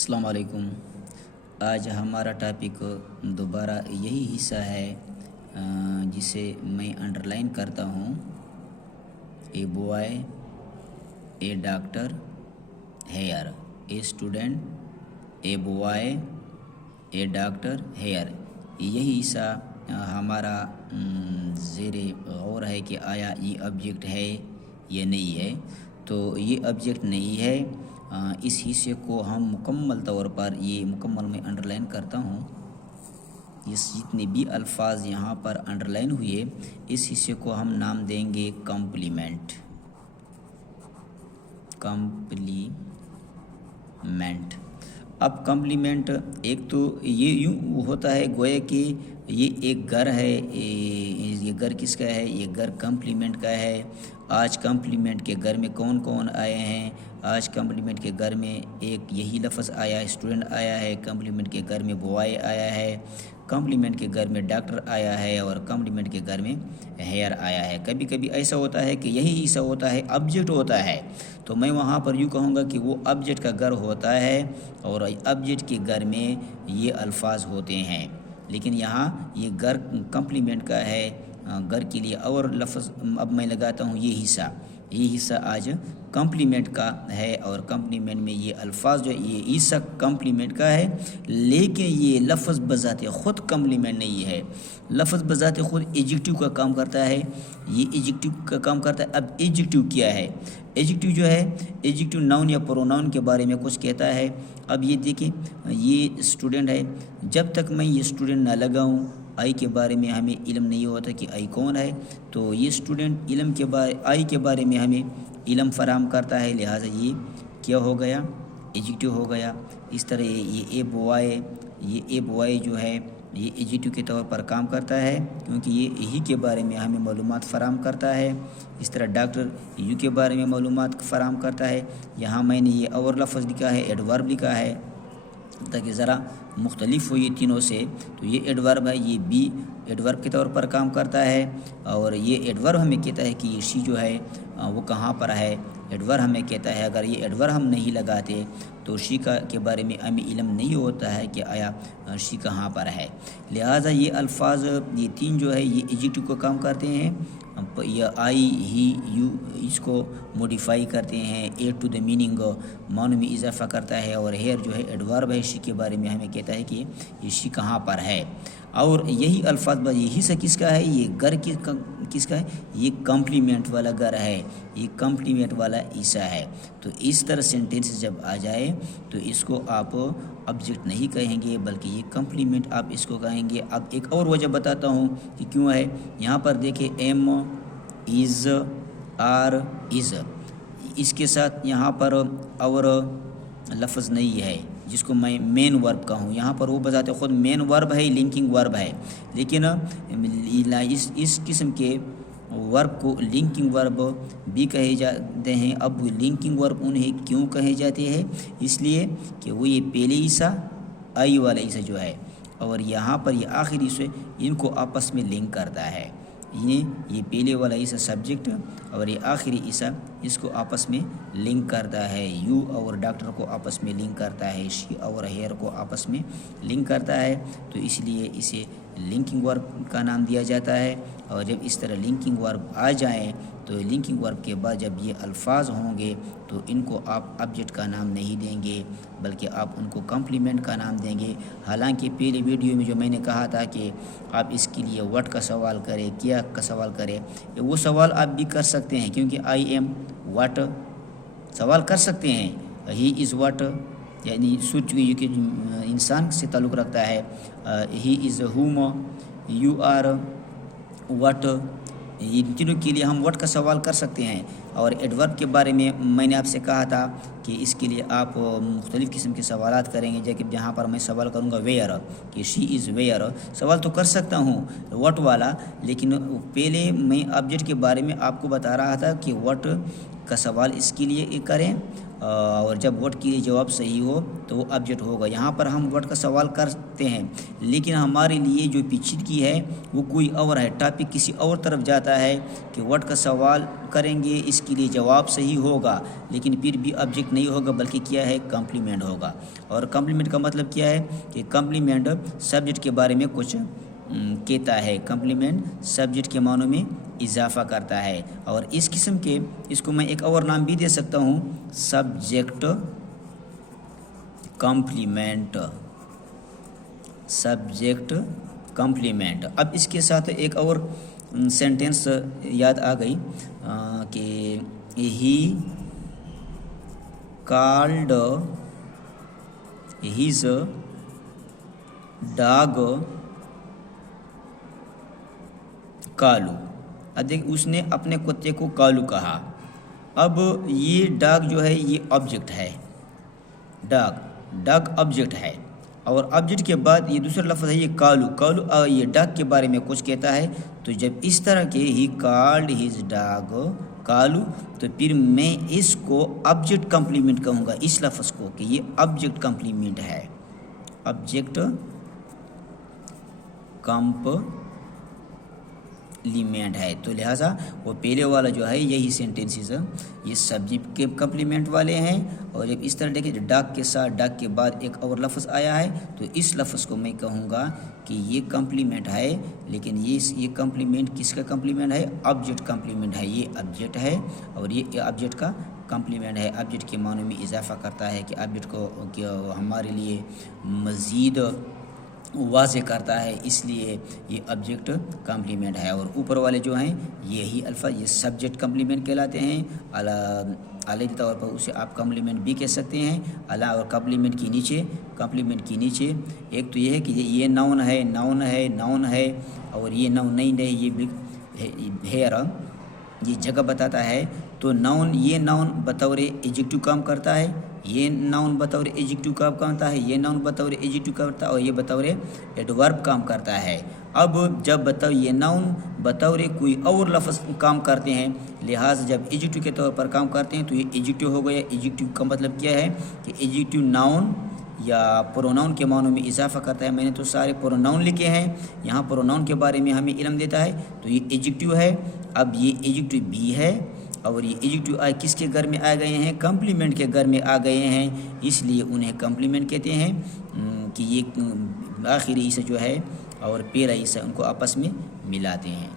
السلام علیکم۔ آج ہمارا ٹاپک دوبارہ یہی حصہ ہے جسے میں انڈرلائن کرتا ہوں۔ A boy, a doctor, here, a student, a boy, a doctor, here. یہی حصہ ہمارا زیر غور ہے کہ آیا یہ آبجیکٹ ہے یا نہیں ہے۔ تو یہ آبجیکٹ نہیں ہے۔ اس حصے کو ہم مکمل طور پر مکمل میں انڈرلائن کرتا ہوں۔ اس جتنے بھی الفاظ یہاں پر انڈرلائن ہوئے اس حصے کو ہم نام دیں گے کمپلیمنٹ۔ اب کمپلیمنٹ ایک تو یہ یوں ہوتا ہے گویا کہ یہ ایک گھر ہے۔ یہ گھر کس کا ہے؟ یہ گھر کمپلیمنٹ کا ہے۔ آج کمپلیمنٹ کے گھر میں کون کون آئے ہیں؟ آج کمپلیمنٹ کے گھر میں ایک یہی لفظ آیا ہے، اسٹوڈنٹ آیا ہے۔ کمپلیمنٹ کے گھر میں بوائے آیا ہے۔ کمپلیمنٹ کے گھر میں ڈاکٹر آیا ہے اور کمپلیمنٹ کے گھر میں ہیئر آیا ہے۔ کبھی کبھی ایسا ہوتا ہے کہ یہی حصہ ہوتا ہے آبجیکٹ ہوتا ہے، تو میں وہاں پر یوں کہوں گا کہ وہ آبجیکٹ کا گھر ہوتا ہے اور آبجیکٹ کے گھر میں یہ الفاظ ہوتے ہیں۔ لیکن یہاں یہ گھر کمپلیمنٹ کا ہے۔ گھر کے لیے اور لفظ اب میں لگاتا ہوں یہ حصہ آج کمپلیمنٹ کا ہے اور کمپلیمنٹ میں یہ الفاظ جو یہ حصہ کمپلیمنٹ کا ہے، لیکن یہ لفظ بذات خود کمپلیمنٹ نہیں ہے۔ لفظ بذات خود ایجیکٹیو کا کام کرتا ہے۔ یہ ایجیکٹیو کا کام کرتا ہے۔ اب ایجیکٹیو کیا ہے؟ ایجیکٹیو جو ہے، ایجیکٹیو ناؤن یا پروناؤن کے بارے میں کچھ کہتا ہے۔ اب یہ دیکھیں، یہ اسٹوڈنٹ ہے۔ جب تک میں یہ اسٹوڈنٹ نہ لگاؤں، آئی کے بارے میں ہمیں علم نہیں ہوتا کہ آئی کون ہے، تو یہ اسٹوڈنٹ آئی کے بارے میں ہمیں علم فراہم کرتا ہے، لہٰذا یہ کیا ہو گیا؟ ایجیکٹیو ہو گیا۔ اس طرح یہ اے بوائے جو ہے یہ ایجیکٹیو کے طور پر کام کرتا ہے کیونکہ یہ ہی کے بارے میں ہمیں معلومات فراہم کرتا ہے۔ اس طرح ڈاکٹر یو کے بارے میں معلومات فراہم کرتا ہے۔ یہاں میں نے یہ اور لفظ لکھا ہے، ایڈورب لکھا ہے تاکہ ذرا مختلف ہو یہ تینوں سے۔ تو یہ ایڈورب ہے، یہ بی ایڈورب کے طور پر کام کرتا ہے اور یہ ایڈورب ہمیں کہتا ہے کہ یہ شی جو ہے وہ کہاں پر ہے۔ ایڈورب ہمیں کہتا ہے اگر یہ ایڈورب ہم نہیں لگاتے تو شی کے بارے میں ہمیں علم نہیں ہوتا ہے کہ آیا شی کہاں پر ہے۔ لہٰذا یہ الفاظ یہ تین جو ہے یہ ایجیکٹیو کو کام کرتے ہیں۔ یا آئی، ہی، یو اس کو موڈیفائی کرتے ہیں، ایڈ ٹو دا میننگ معنی میں اضافہ کرتا ہے، اور ہیئر جو ہے ایڈورب ہے، شی کے بارے میں ہمیں کہتا ہے کہ یہ شی کہاں پر ہے۔ اور یہی الفاظ یہ حصہ کس کا ہے؟ یہ گھر کس کا ہے؟ یہ کمپلیمنٹ والا گھر ہے، یہ کمپلیمنٹ والا حصہ ہے۔ تو اس طرح سینٹینس جب آ جائے تو اس کو آپ آبجیکٹ نہیں کہیں گے بلکہ یہ کمپلیمنٹ آپ اس کو کہیں گے۔ اب ایک اور وجہ بتاتا ہوں کہ کیوں ہے۔ یہاں پر دیکھیں ایم، از، آر، از، اس کے ساتھ یہاں پر اور لفظ نہیں ہے جس کو میں مین ورب کہوں۔ یہاں پر وہ بذات خود مین ورب ہے، لنکنگ ورب ہے، لیکن اس قسم کے ورب کو لنکنگ ورب بھی کہے جاتے ہیں۔ اب لنکنگ ورب انہیں کیوں کہے جاتے ہیں؟ اس لیے کہ وہ یہ پہلے حصہ آئی والا حصہ جو ہے اور یہاں پر یہ آخری حصہ ان کو آپس میں لنک کرتا ہے۔ یہ پہلے والا حصہ سبجیکٹ اور یہ آخری حصہ اس کو آپس میں لنک کرتا ہے۔ یو اور ڈاکٹر کو آپس میں لنک کرتا ہے، شی اور ہیئر کو آپس میں لنک کرتا ہے، تو اس لیے اسے لنکنگ ورب کا نام دیا جاتا ہے۔ اور جب اس طرح لنکنگ ورب آ جائیں تو لنکنگ ورب کے بعد جب یہ الفاظ ہوں گے تو ان کو آپ آبجیکٹ کا نام نہیں دیں گے بلکہ آپ ان کو کمپلیمنٹ کا نام دیں گے۔ حالانکہ پہلے ویڈیو میں جو میں نے کہا تھا کہ آپ اس کے لیے وٹ کا سوال کریں، کیا کا سوال کریں، وہ سوال آپ بھی کر سکتے ہیں کیونکہ آئی ایم وٹ سوال کر سکتے ہیں۔ ہی از وٹ یعنی سوچ کہ انسان سے تعلق رکھتا ہے۔ He is home, you are what, ان تینوں کے لیے ہم وٹ کا سوال کر سکتے ہیں۔ اور ایڈورب کے بارے میں نے آپ سے کہا تھا کہ اس کے لیے آپ مختلف قسم کے سوالات کریں گے، جہاں پر میں سوال کروں گا ویئر، کہ شی از ویئر، سوال تو کر سکتا ہوں وٹ والا، لیکن پہلے میں آبجیکٹ کے بارے میں آپ کو بتا رہا تھا کہ وٹ کا سوال اس کے لیے کریں اور جب وٹ کی جواب صحیح ہو تو وہ آبجیکٹ ہوگا۔ یہاں پر ہم وٹ کا سوال کرتے ہیں لیکن ہمارے لیے جو پیچیدگی ہے وہ کوئی اور ہے، ٹاپک کسی اور طرف جاتا ہے کہ وٹ کا سوال کریں گے، اس کے لیے جواب صحیح ہوگا لیکن پھر بھی آبجیکٹ نہیں ہوگا بلکہ کیا ہے، کمپلیمنٹ ہوگا۔ اور کمپلیمنٹ کا مطلب کیا ہے کہ کمپلیمنٹ سبجیکٹ کے بارے میں کچھ کہتا ہے، کمپلیمنٹ سبجیکٹ کے معنوں میں اضافہ کرتا ہے۔ اور اس قسم کے اس کو میں ایک اور نام بھی دے سکتا ہوں، سبجیکٹ کمپلیمنٹ، سبجیکٹ کمپلیمنٹ۔ اب اس کے ساتھ ایک اور سینٹینس یاد آ گئی کہ ہی کالڈ ہز ڈاگ کالو۔ اب دیکھ اس نے اپنے کتے کو کالو کہا۔ اب یہ ڈاگ جو ہے یہ آبجیکٹ ہے، ڈاگ آبجیکٹ ہے اور آبجیکٹ کے بعد یہ دوسرا لفظ ہے یہ کالو، یہ ڈاگ کے بارے میں کچھ کہتا ہے۔ تو جب اس طرح کے ہی کالڈ ہز ڈاگ کالو تو پھر میں اس کو آبجیکٹ کمپلیمنٹ کہوں گا، اس لفظ کو کہ یہ آبجیکٹ کمپلیمنٹ ہے، آبجیکٹ کمپلیمنٹ ہے۔ تو لہٰذا وہ پہلے والا جو ہے یہی سینٹینسز یہ سبجیکٹ کے کمپلیمنٹ والے ہیں، اور جب اس طرح دیکھیں ڈاگ کے ساتھ ڈاگ کے بعد ایک اور لفظ آیا ہے تو اس لفظ کو میں کہوں گا کہ یہ کمپلیمنٹ ہے، لیکن یہ کمپلیمنٹ کس کا کمپلیمنٹ ہے، آبجیکٹ کمپلیمنٹ ہے، یہ آبجیکٹ ہے اور یہ آبجیکٹ کا کمپلیمنٹ ہے، آبجیکٹ کے معنوں میں اضافہ کرتا ہے کہ آبجیکٹ کو ہمارے لیے مزید واضح کرتا ہے، اس لیے یہ آبجیکٹ کمپلیمنٹ ہے۔ اور اوپر والے جو ہیں یہی الفاظ یہ سبجیکٹ کمپلیمنٹ کہلاتے ہیں، علیحدہ طور پر اسے آپ کمپلیمنٹ بھی کہہ سکتے ہیں۔ اور کمپلیمنٹ کی نیچے ایک تو یہ ہے کہ یہ ناؤن ہے اور یہ ناؤن نہیں ہے، یہ یہ جگہ بتاتا ہے۔ تو یہ ناؤن بطور ایجیکٹو کام کرتا ہے، یہ ناؤن بطور ایجیکٹو کام کرتا ہے، یہ ناؤن بطور ایجیکٹو کرتا ہے اور یہ بطور ایڈورب کام کرتا ہے۔ اب جب یہ ناؤن بطور کوئی اور لفظ کام کرتے ہیں، لہٰذا جب ایجیکٹو کے طور پر کام کرتے ہیں تو یہ ایجیکٹو ہو گیا۔ ایجیکٹو کا مطلب کیا ہے کہ ایجیکٹو ناؤن یا پروناؤن کے معنوں میں اضافہ کرتا ہے۔ میں نے تو سارے پروناؤن لکھے ہیں، یہاں پروناؤن کے بارے میں ہمیں علم دیتا ہے تو یہ ایجیکٹو ہے۔ اب یہ ایجیکٹو بھی ہے اور یہ ایجیکٹو کس کے گھر میں آ گئے ہیں، کمپلیمنٹ کے گھر میں آ گئے ہیں، اس لیے انہیں کمپلیمنٹ کہتے ہیں کہ یہ آخری حصہ جو ہے اور پہلا حصہ ان کو آپس میں ملاتے ہیں۔